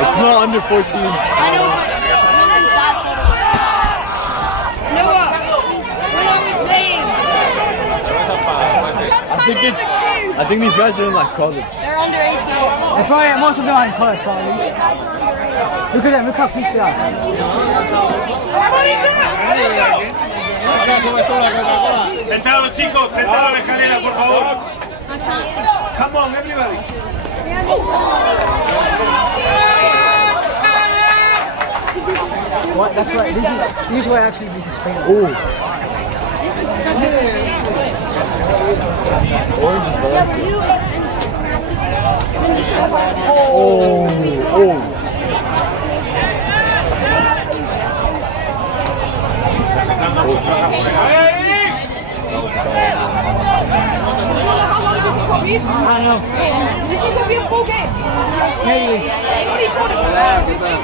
It's not under 14. I know, but this is that photograph. Noah, what are we playing? I think these guys are in like college. They're under 18. They're probably, most of them are in college probably. Look at them, look how peaceful they are. Sentados chicos, sentados a la escalera, por favor. Come on, everybody. What? That's right. This is why actually this is Spain. Oh. This is such a Orange is yeah, but you How long is this going to be? I don't know. This is going to be a full game. Maybe. What do you call this?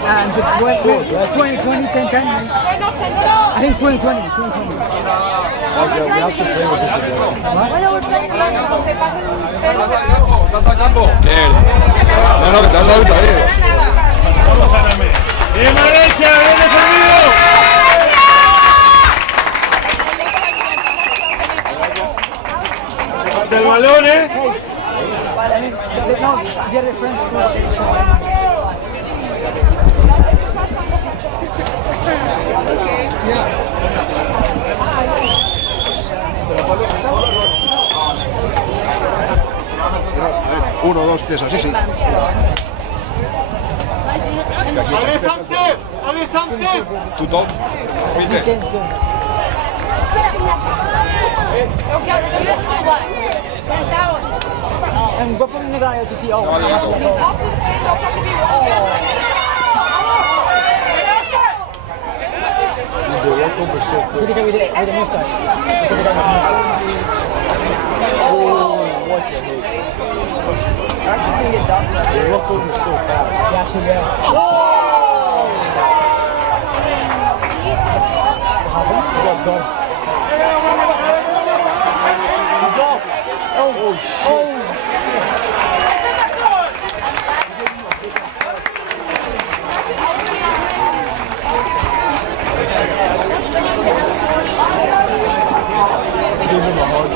And 2020, 10, Why not 10? I think 2020. Okay, we have to play with this again. No, no, que te vas ahorita ahí. Vamos a la media. ¡Bien, Valencia! ¡Bien defendido! Del balón, ¿eh? No, they're the French coach. Uno, dos, tres, así sí. Alessandro! Alessandro! Tutto? Vite. And go put in the guy to see all. After the game, they'll probably be Look at with the mustache. Oh, what the heck. The rock over so fast. Yeah, actually, yeah. He got done. He's off. Oh, shit. Give him a hug.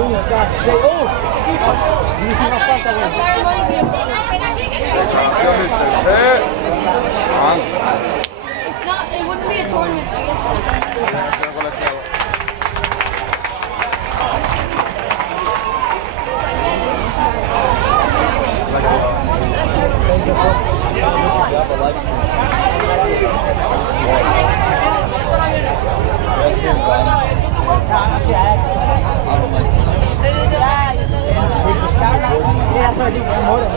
Oh, gosh. Oh! You see how fast I went? It's not, it wouldn't be a tournament, I guess. Yeah, that's what I do for more than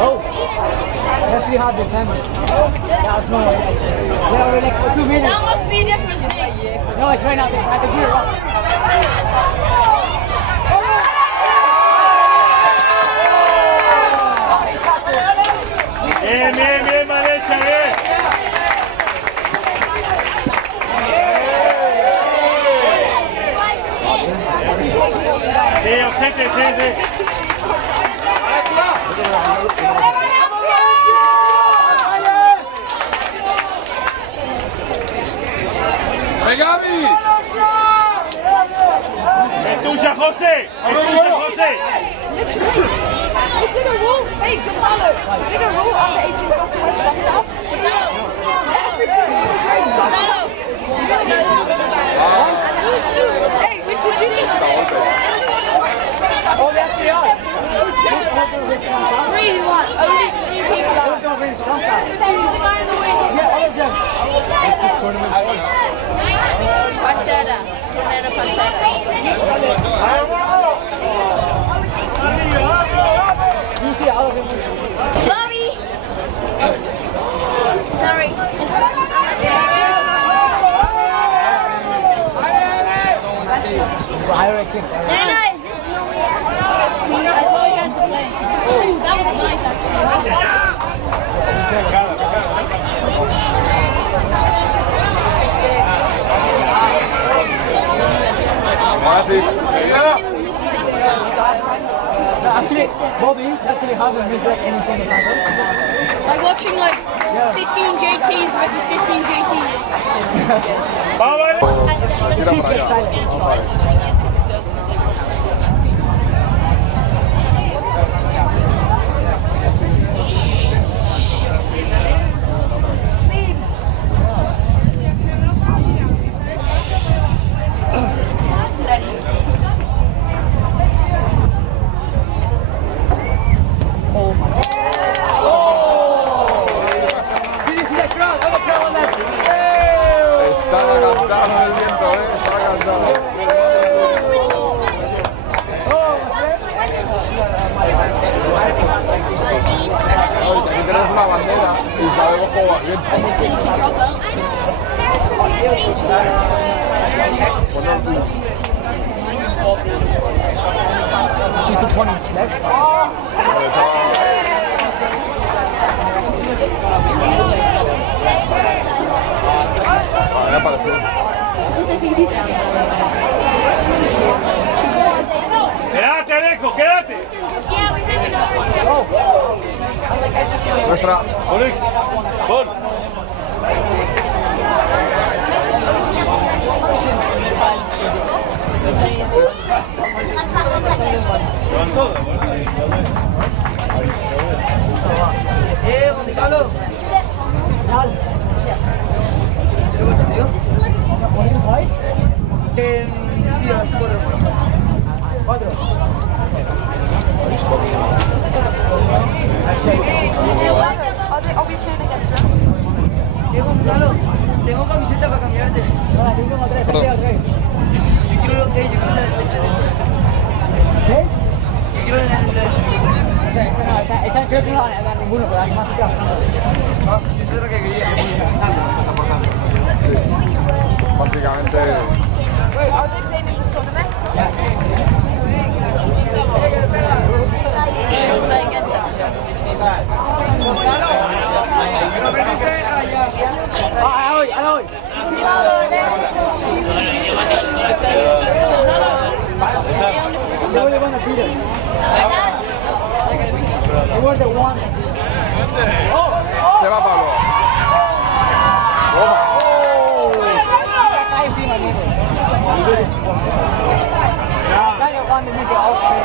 Oh, actually had the 10 minutes. That's no. Yeah, we're like 2 minutes. That must be a different thing. No, it's right now. At the gear box. Bien, bien, bien, Valencia, bien. Sí, ausente, sí, sí. Hey, Gabi! Es tuya, José. Es tuya, José. Literally. Is it a rule? Hey, Gonzalo, is it a rule under 18s have to wear scrum now? Every single one is wearing scrum now. Hey, did you just... Everyone is wearing a scrum cap. Oh, they actually are. Three who want. Only three people All are. of them are wearing scrum caps. Except for the guy in the wing. Yeah, all of them. Pantera. Pantera, Pantera. You see all of them. Sorry. Sorry. So I reckon. I thought you had to play. That was nice, actually. No, actually, Bobby actually haven't missed like any single tackle. Like watching like 15 JTs versus 15 JTs. Vamos. Sheep gets silent. Oh my God. Did you see that crowd? Have a crowd on that. Estaba cantando el viento, estaba cantando. Hoy tenemos la bandera y sabemos cómo va bien. She's the 20 left. Me ha parecido. Quédate, Alejo, quédate. Nuestra. Onyx, gol. Son todos. Gonzalo. Sí, a las 4. 4. Are we playing against them? Gonzalo, tengo camiseta para cambiarte. Hola, tengo como 3, otra vez. Yo quiero la ¿qué? Yo quiero la esta creo que no va a dar ninguno, pero hay más craft. Ah, yo sé lo que quería. Sí. Básicamente. Wait, are they playing in this tournament? Play against them. 16. They were the one that beat us. They were the one. Se va Pablo. Toma. I see my neighbor. That one that make it all right?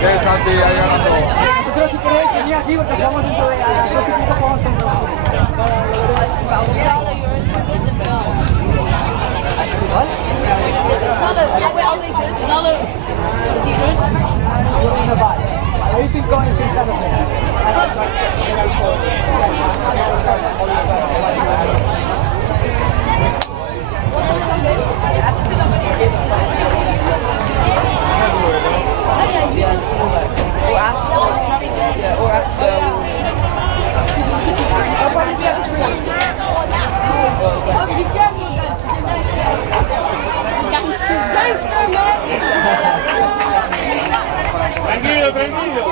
Que Santi ahí ganando. Nosotros si queréis venir aquí porque estamos dentro de la próxima jugamos con Are you still going to see that? Or ask Gangster, man! Tranquilo, tranquilo.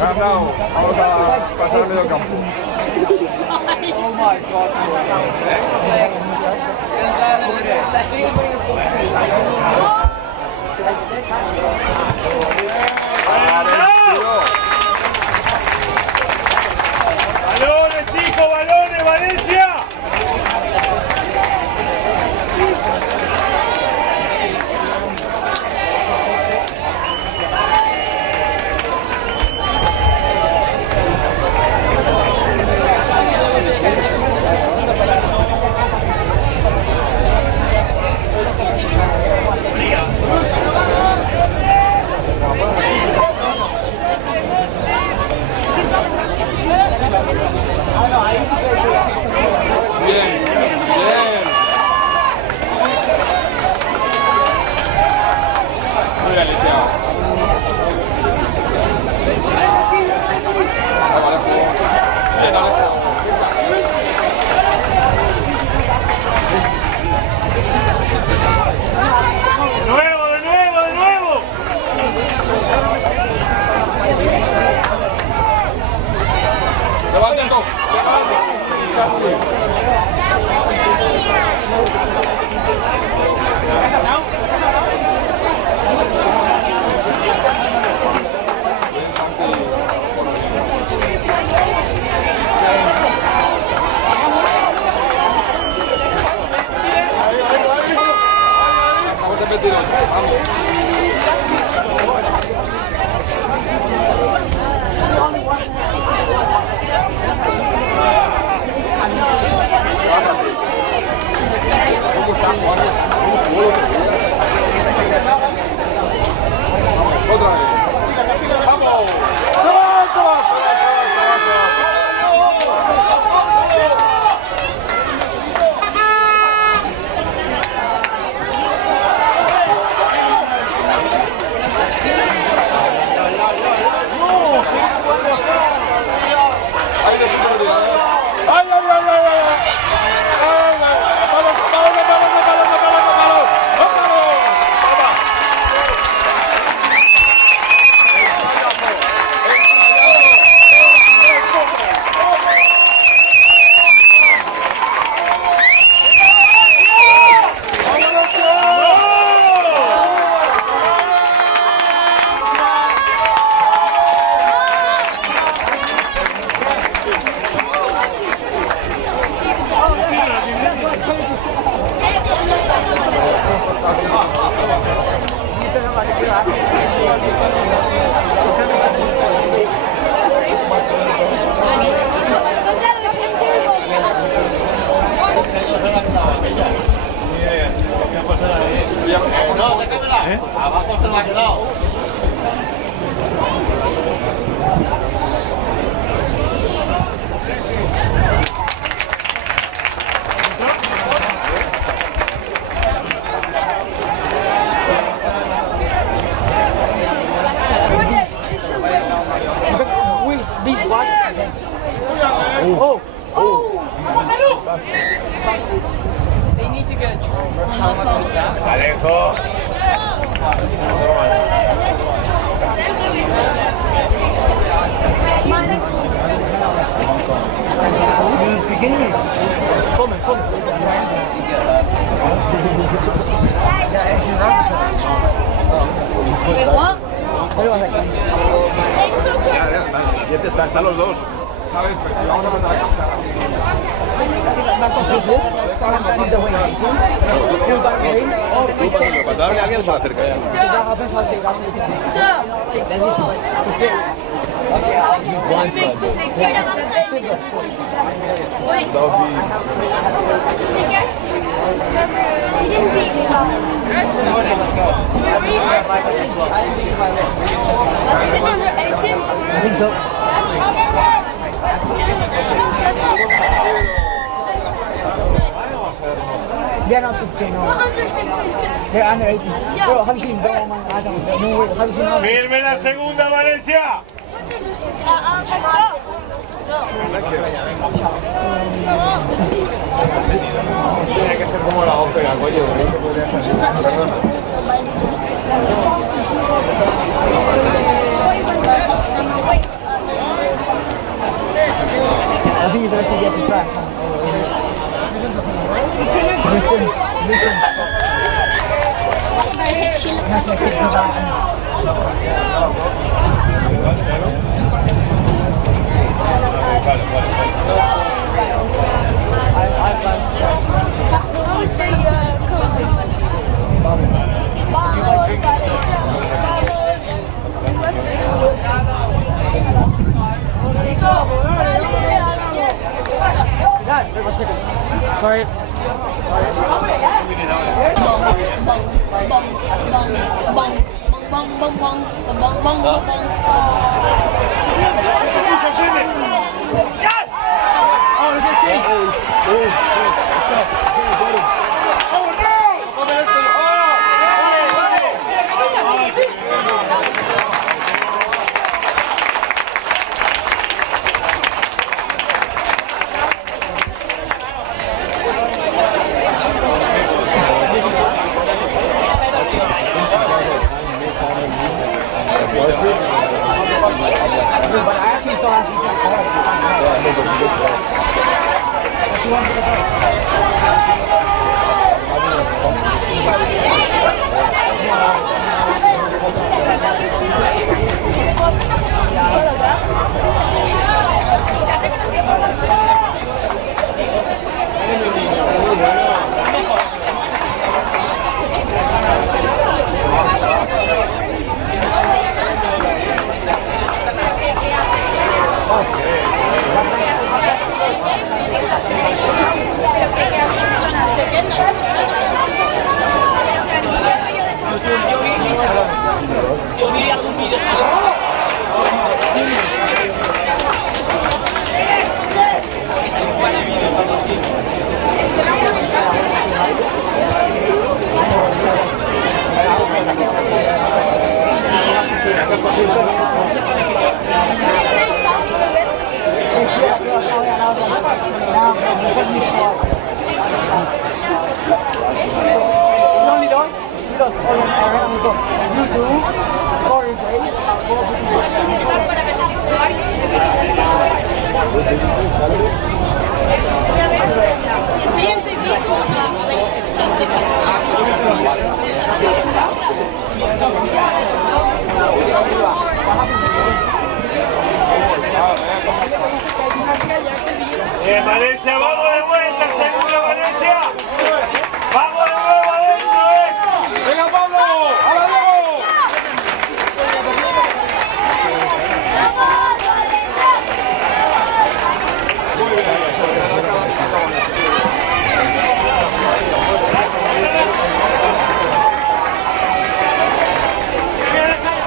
Ganado. Vamos a pasar al medio campo. Oh my God. Gonzalo, These what? They need to get a drone. How much was that? Alejo. Beginning. Come. To get that. Wait, what? Ya están los dos. Cuando hable alguien se lo acerca ya. Is it under 18? I think so. They're not 16, no. Not under 16. They're under 18. Bro, have you seen Bell among Adams? No way. Have you seen Adams? Firme la segunda, Valencia. Tiene que ser como la ópera, coño. I think he's actually get the track. Listen. That's a good Guys, wait 1 second. Sorry. But I actually saw only does? He does. You do. Or you Cliente Vigo a 20. Valencia, vamos de vuelta, segunda Valencia. Vamos de nuevo adentro, ¡Venga, Pablo! ¡Ahora Diego!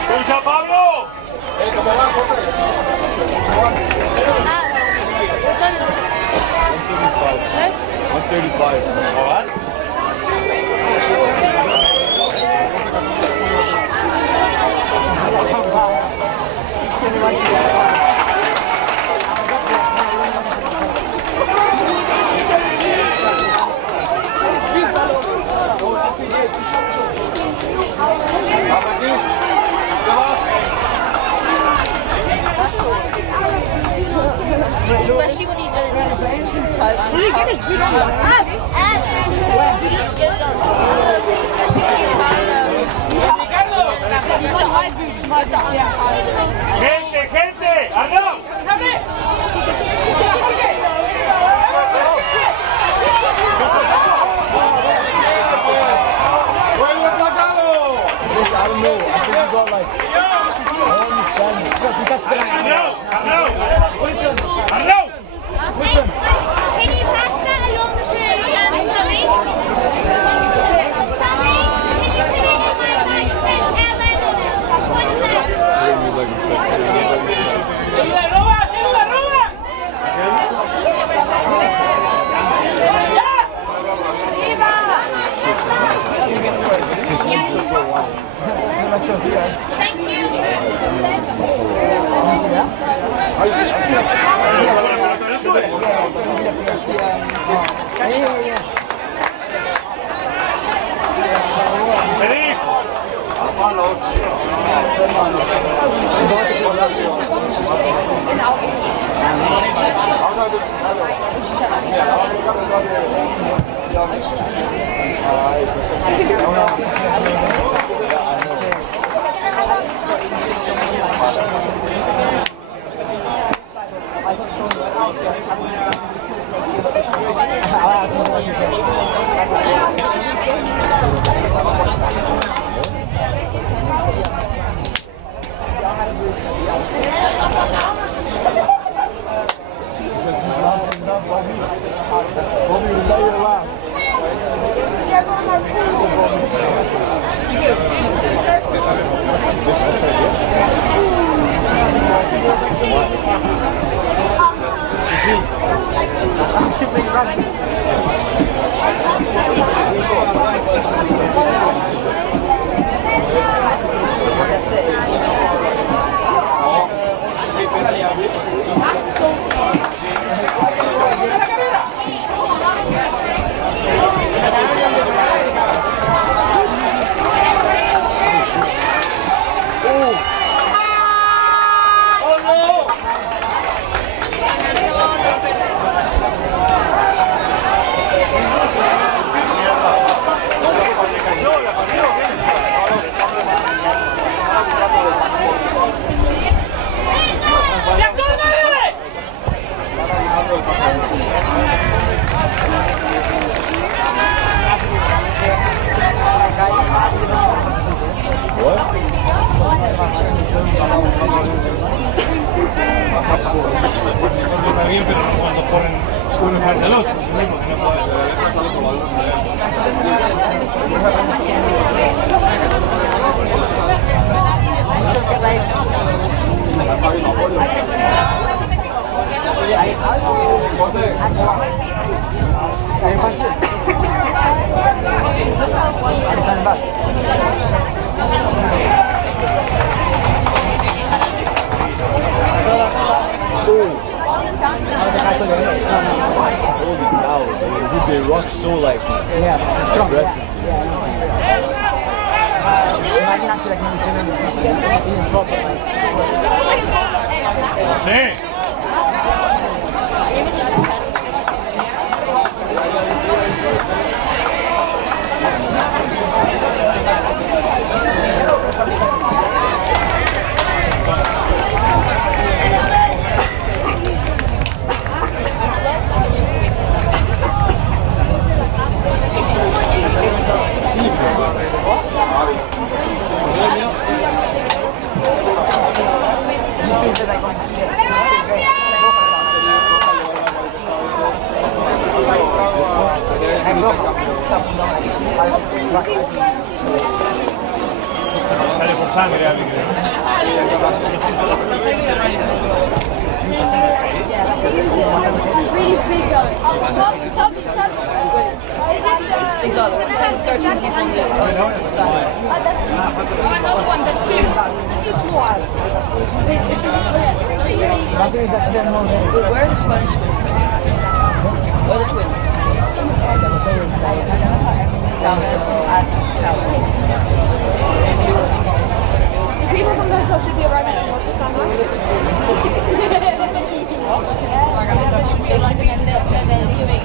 ¡Tuya, Pablo! ¿Cómo va, José? 135. Especially when he does too tight. Really get his boot on. You just get it on. That's what I was saying, especially when you have high boots, mine's untied. Gente, Arnau. ¡Vuelve Placado! I don't know. I think you got like. I understand it. Look, you touched the line. Arnau. Can you pass that along to Tommy? Tommy, can you put it in my bag? It says Ellen on it. One Thank you. Está bien, pero no cuando corren uno frente al otro. I can actually like swim in the proper. Sí. Sale por sangre, Abby, creo. Really big guys. Tubby. Is it It's all 13 people on the side. another one? That's two. That's too small. Where are the Spanish twins? Where are the twins? People from the hotel should be arriving to watch the time. They should be arriving and they're leaving.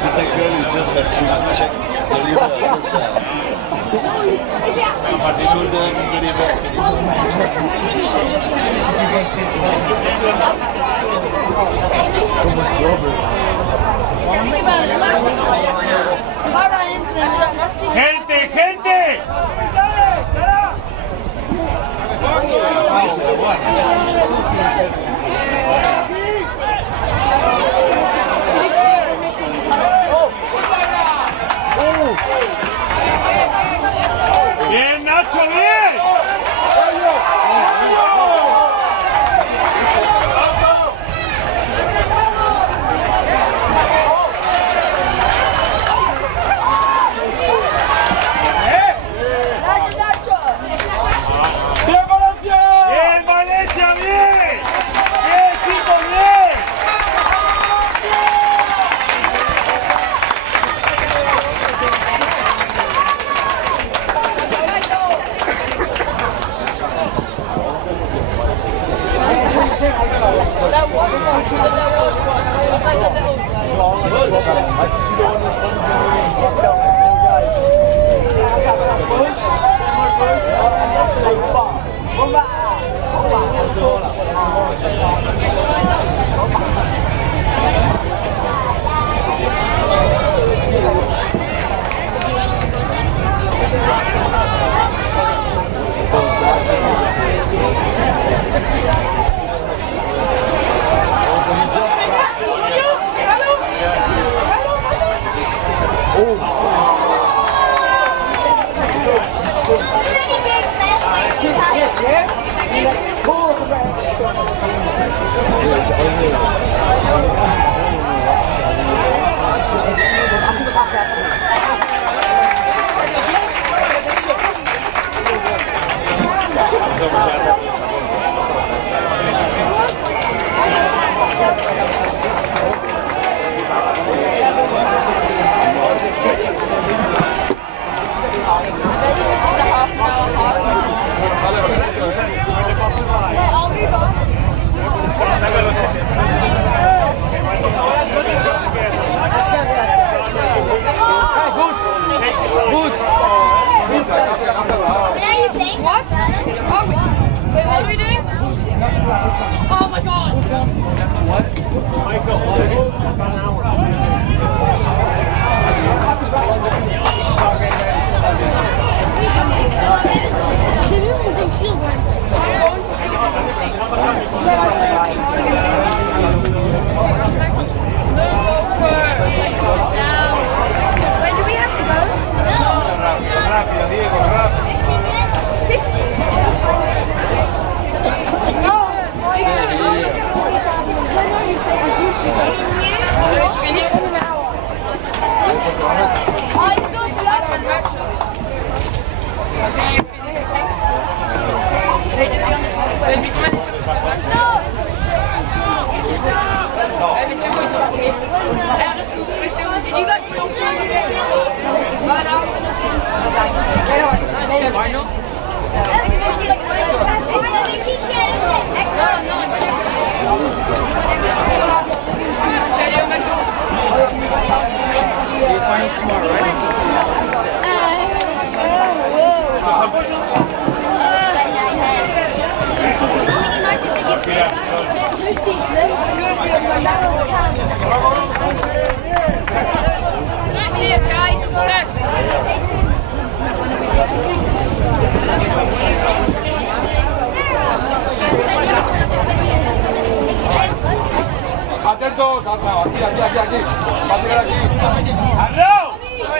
You think really just have to check the liver yourself. Shoulder and the liver. ¡Gente, gente! ¡Bien, Nacho, bien! ¡Bien, Valencia! ¡Bien, Valencia, bien! ¡Bien, chicos, bien! That was one. It was like a little guy. What? Wait, what are we doing? Oh my god! Where do we have to go? Rápido, Diego, rápido. 50. No. cheats them. Atentos, Arnau, aquí. Va a tirar aquí. ¡Arnau!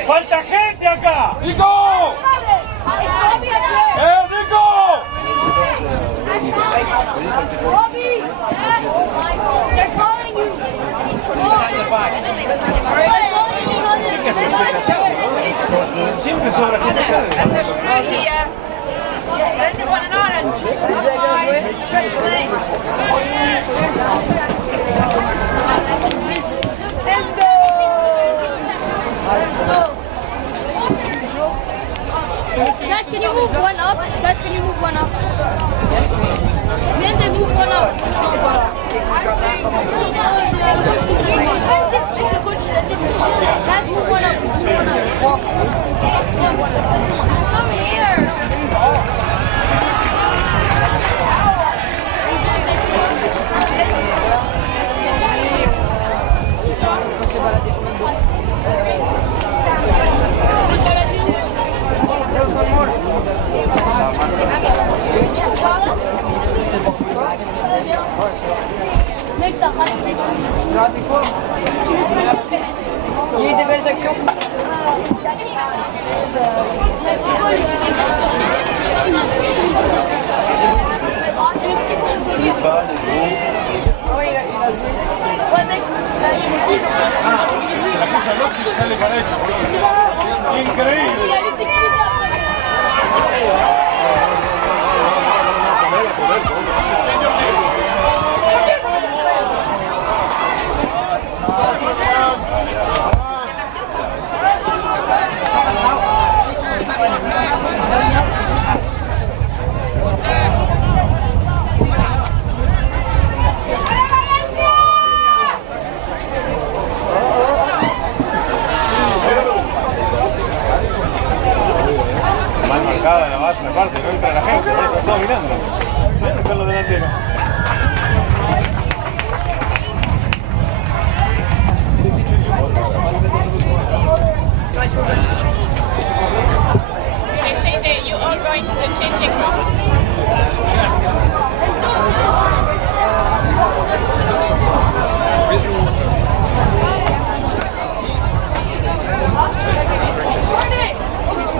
¡Falta gente acá! ¡Nico! ¡Nico! Bobby! They're calling you! Siempre sobra gente acá. And there's right here. Then you want an orange. Guys, can you move one up? Guys, can you move one up? Men, then move one up. Guys, move one up. Come here. Il y a eu des belles actions. La puso al ocho y le sale para eso. Increíble. Mal marcada la base, aparte, no entra la gente, está todo mirando. ¿Dónde están los delanteros? Guys, we're going to the changing rooms. They say that you are going to the changing rooms.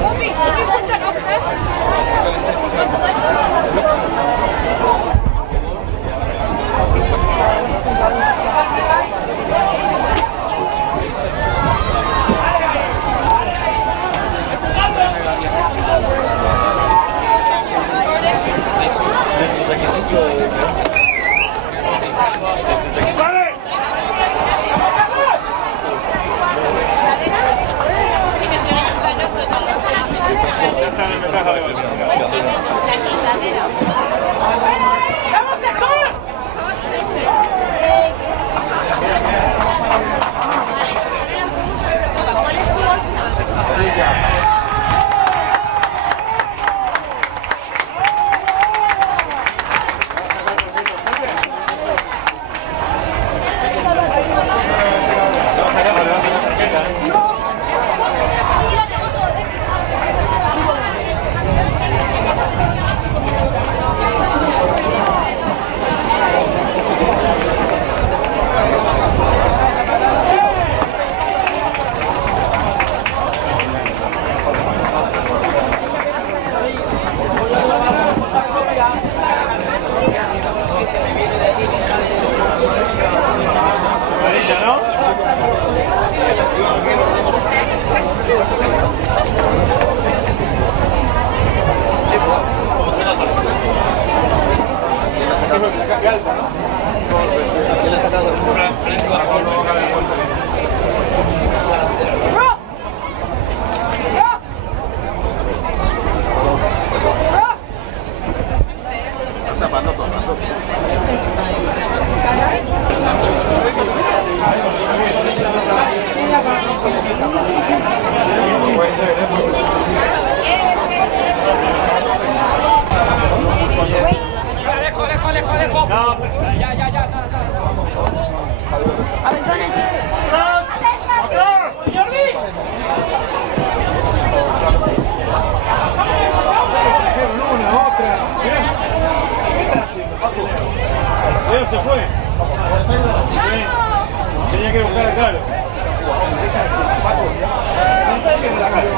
Bobby, can you put that up Ya está en el mensaje de Wait. No, Ya, no. Are we going to... Una, otra. Leo se fue. Sí. Tenía que buscar a Caro. Sentate en la cara.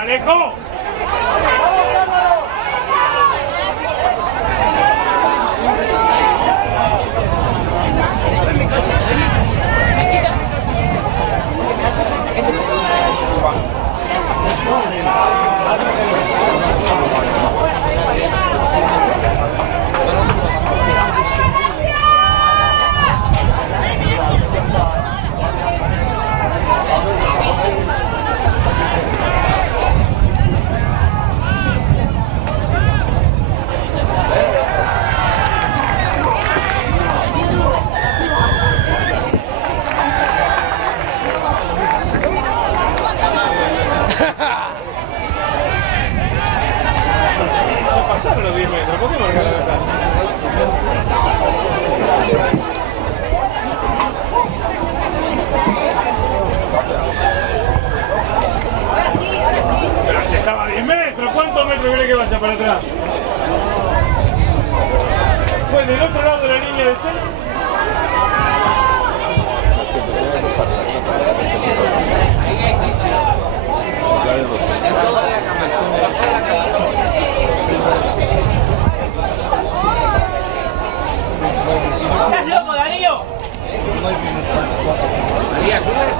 ¡Alejo! Ya pasaron los 10 metros. ¿Por qué marcar la ventana? Pero si estaba a 10 metros, ¿cuántos metros cree que vaya para atrás? ¿Fue del otro lado de la línea de centro? ¿Estás loco, Danilo? María, ¿subes?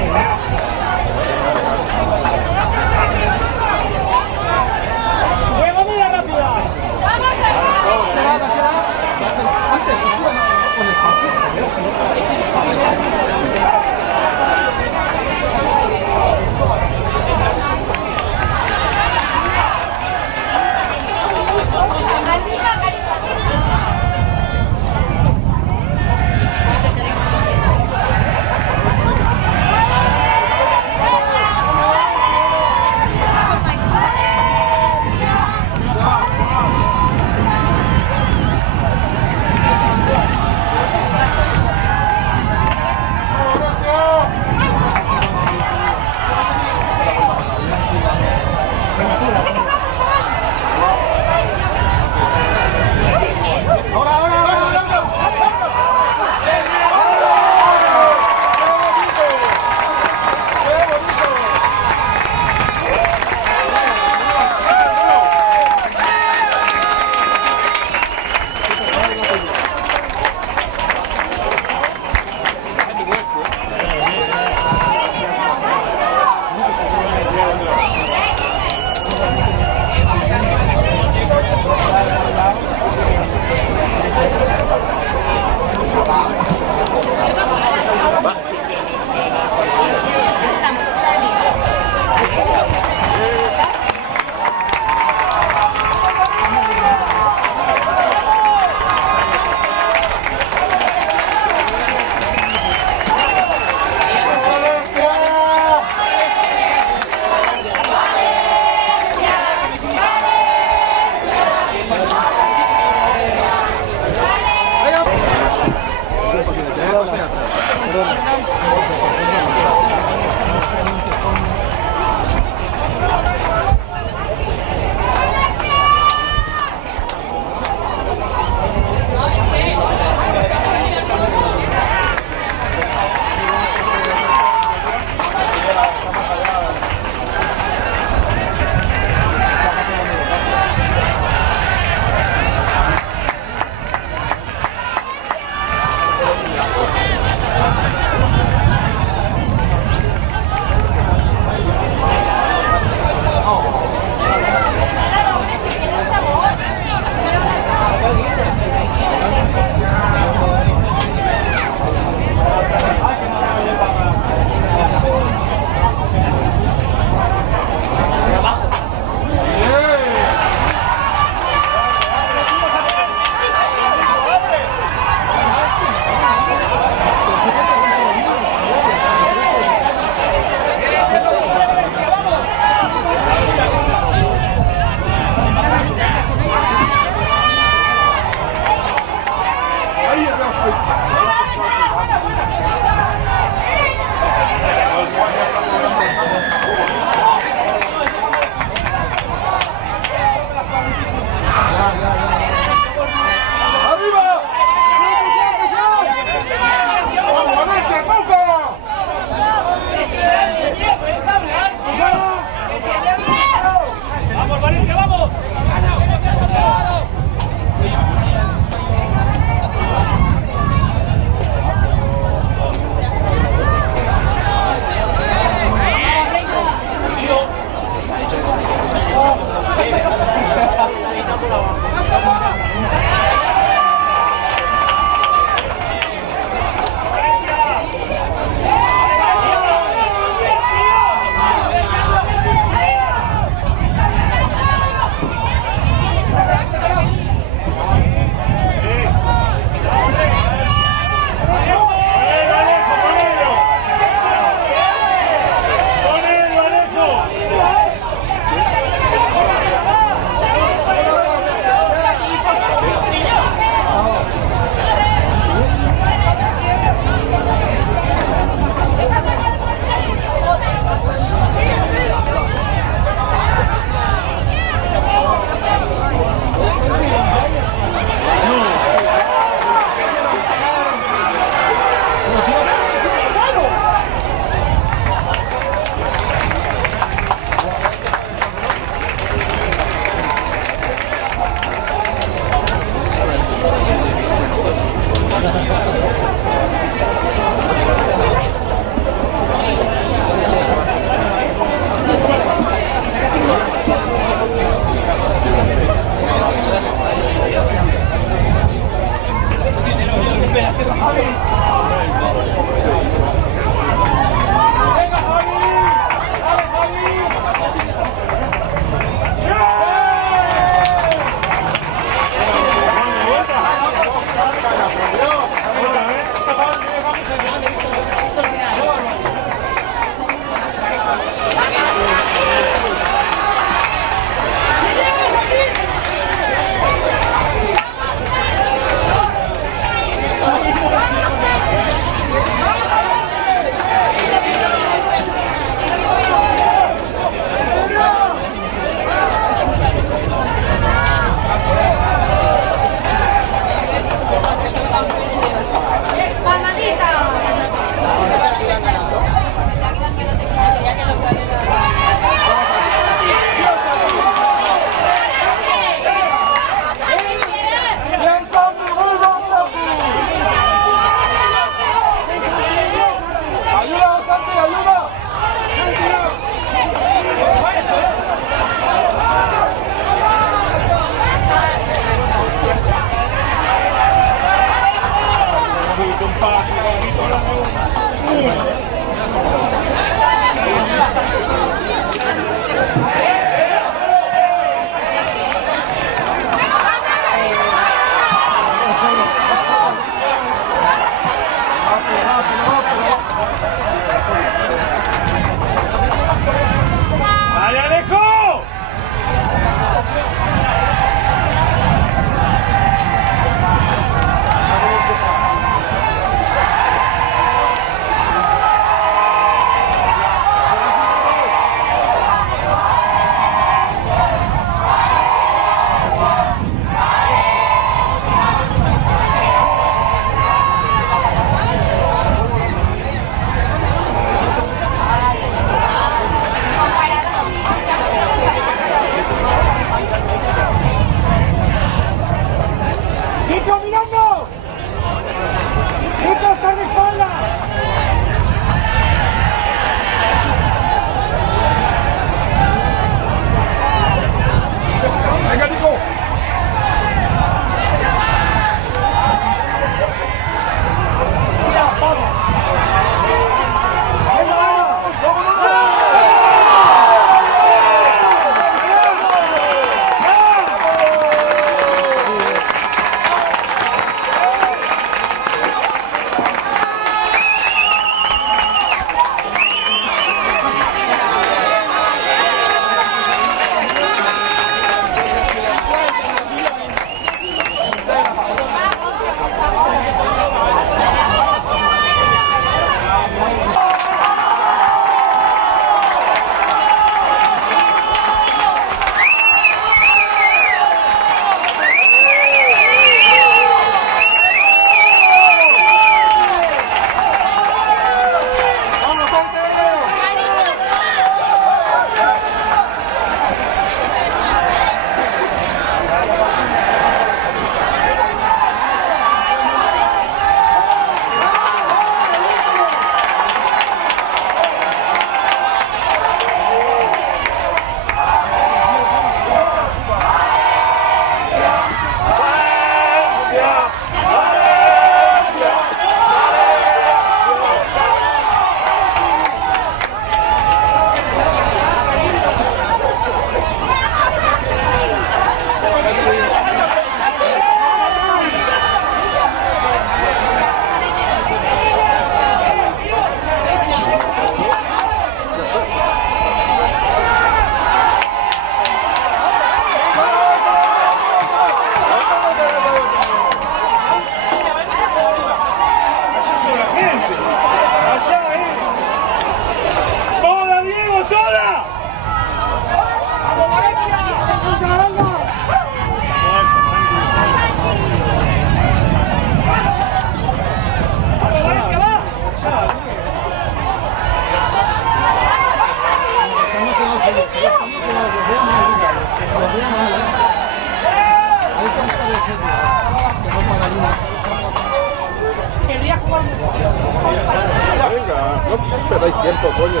Siempre dais tiempo, coño.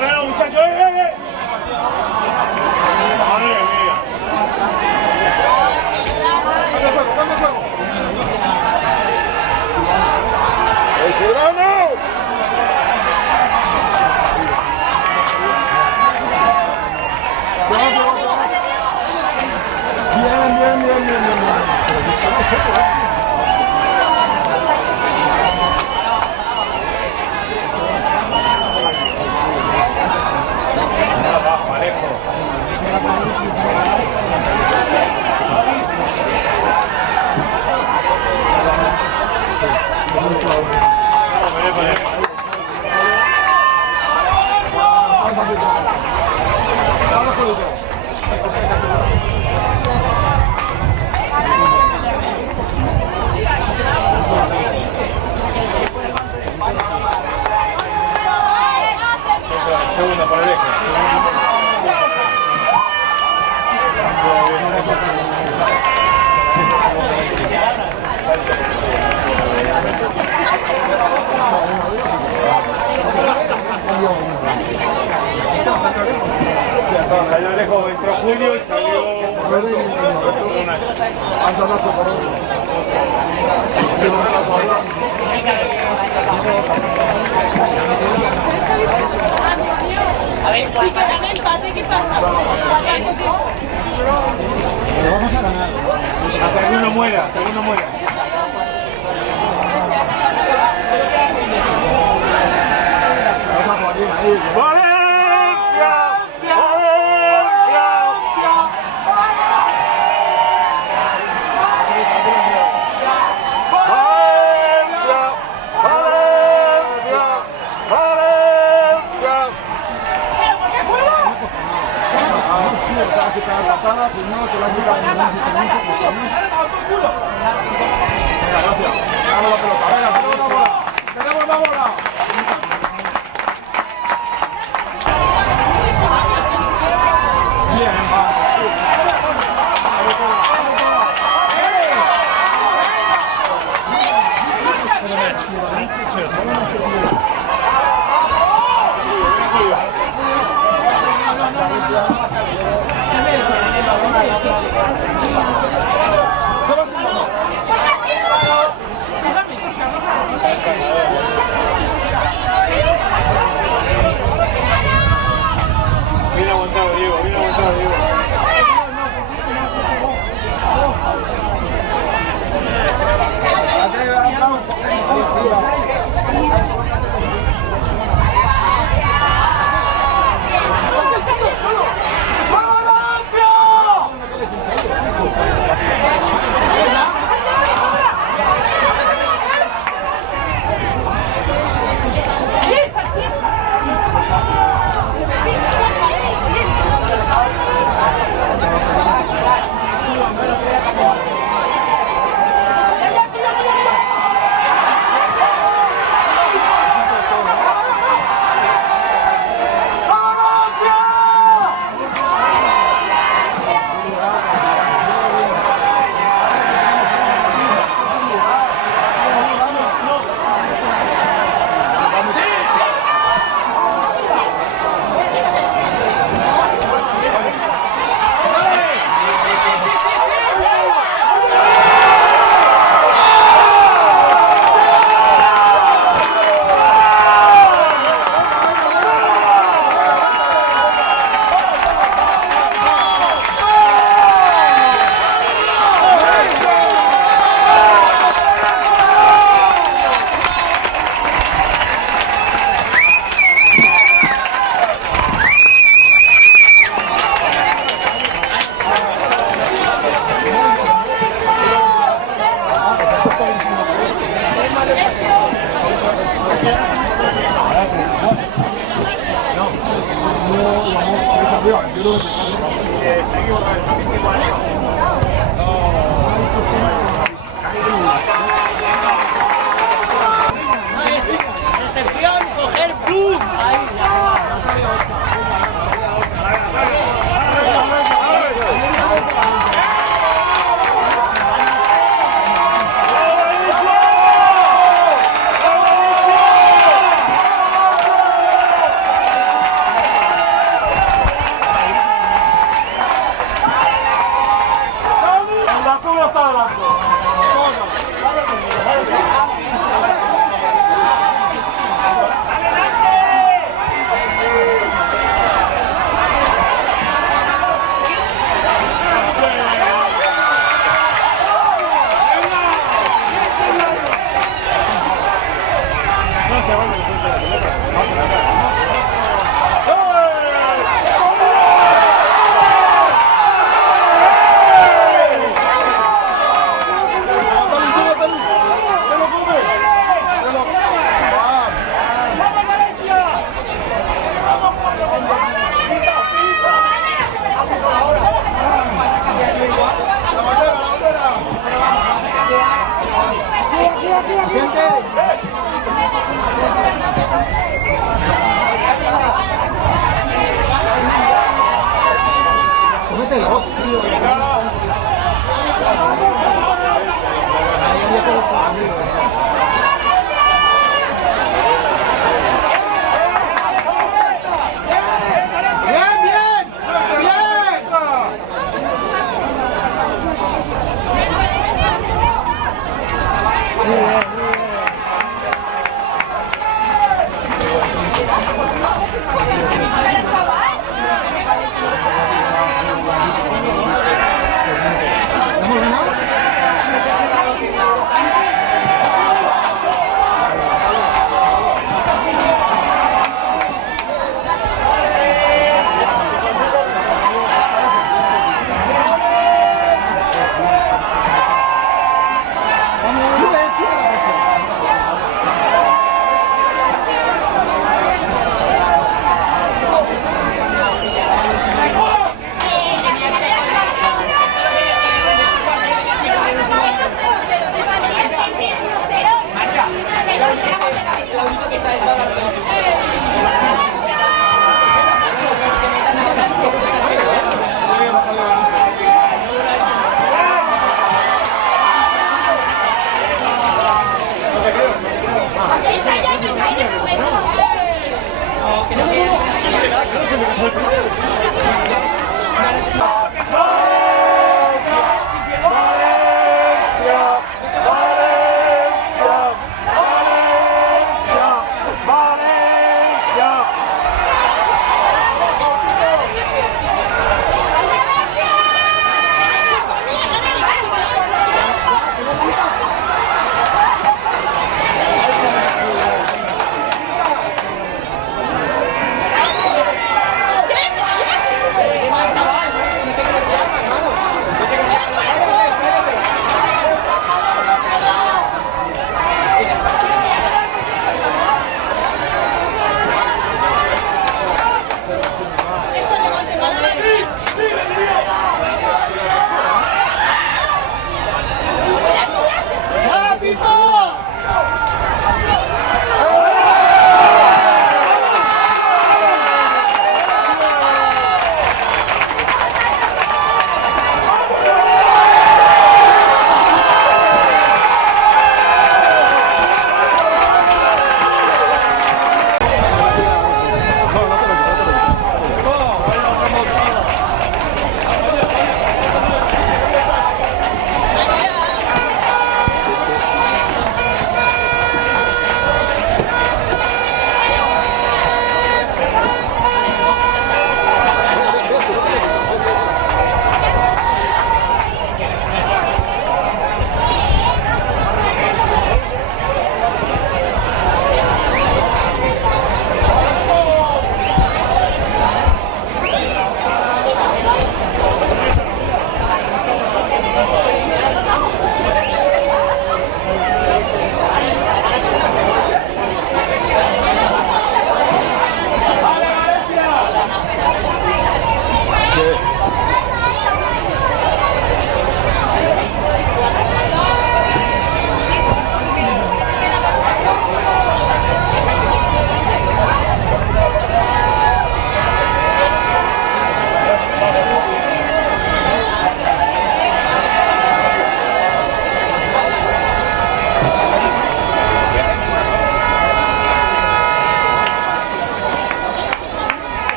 No, muchachos, Madre mía. Abajo, Alejo. Segunda por el eje. Salió Alejo, entró Julio y salió Nacho. A ver, si quedan empate, ¿qué pasa? Pero vamos a ganar. Hasta que uno muera, hasta que uno muera. ¡Valencia! Si no, se la quita la gracias. Vamos la pelota, venga, tenemos la bola. Tenemos la bola. Bien, Bien aguantado, Diego, bien aguantado, Diego. Recepción, coger boom. Ahí, ya. No sabía.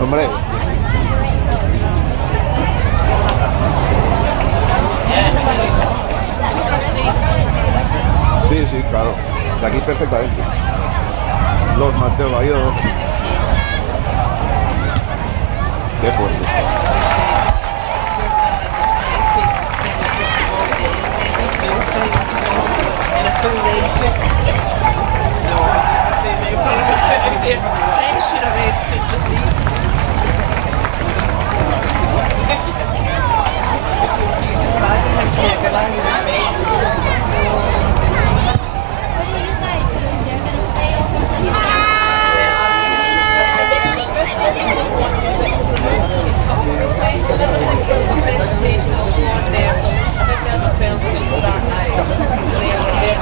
Hombre. Sí, sí, claro. De aquí perfectamente. Los Mateo Bayo. Qué fuerte.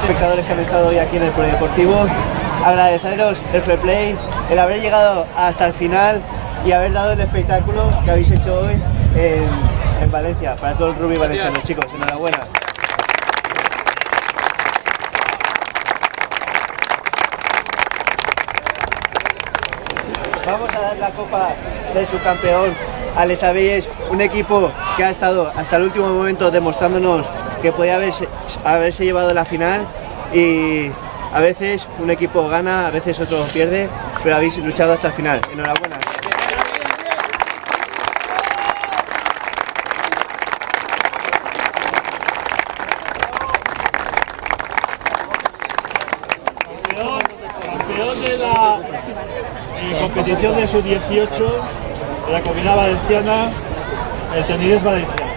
Espectadores que han estado hoy aquí en el Polideportivo, agradeceros el fair play, el haber llegado hasta el final y haber dado el espectáculo que habéis hecho hoy en Valencia, para todo el rugby valenciano. Chicos, enhorabuena. Vamos a dar la copa del subcampeón a Les Abeilles, un equipo que ha estado hasta el último momento demostrándonos que podía haberse llevado la final, y a veces un equipo gana, a veces otro pierde, pero habéis luchado hasta el final. Enhorabuena. Campeón de la competición de sub-18 de la Comunidad Valenciana, el Tenerife Valencia.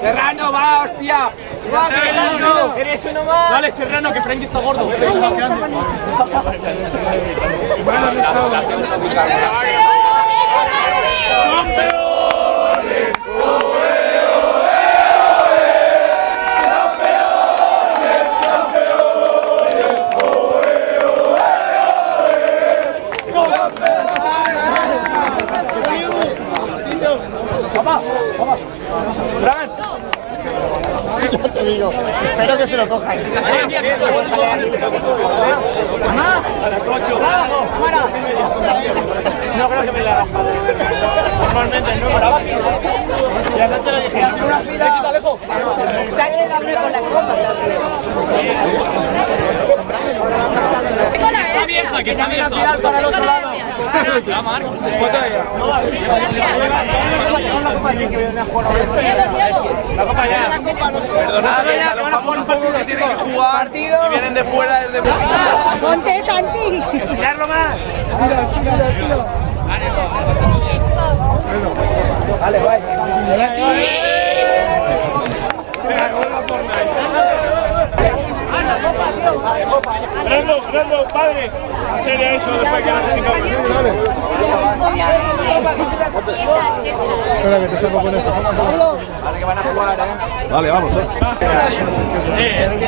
¡Serrano, va, hostia! ¡Serrano! ¡Eres uno más! Dale, Serrano, que Frankie está gordo. Ya te digo, espero que se lo cojan. No creo que me la haga. Normalmente no me la haga. Y anoche le dije, una fila. Saque siempre con la copa también. Está vieja, que está vieja. Para el otro lado. La copa ya. Perdonad, que se alojamos un poco, que tienen que jugar y vienen de fuera desde... ¡Ponte, Santi! Estirarlo más. Tiro. Vale, guay. Brando, padre, hacerle eso después que Espera, que te salgo con esto. Vale, que van a jugar, Vale, vamos. Es que...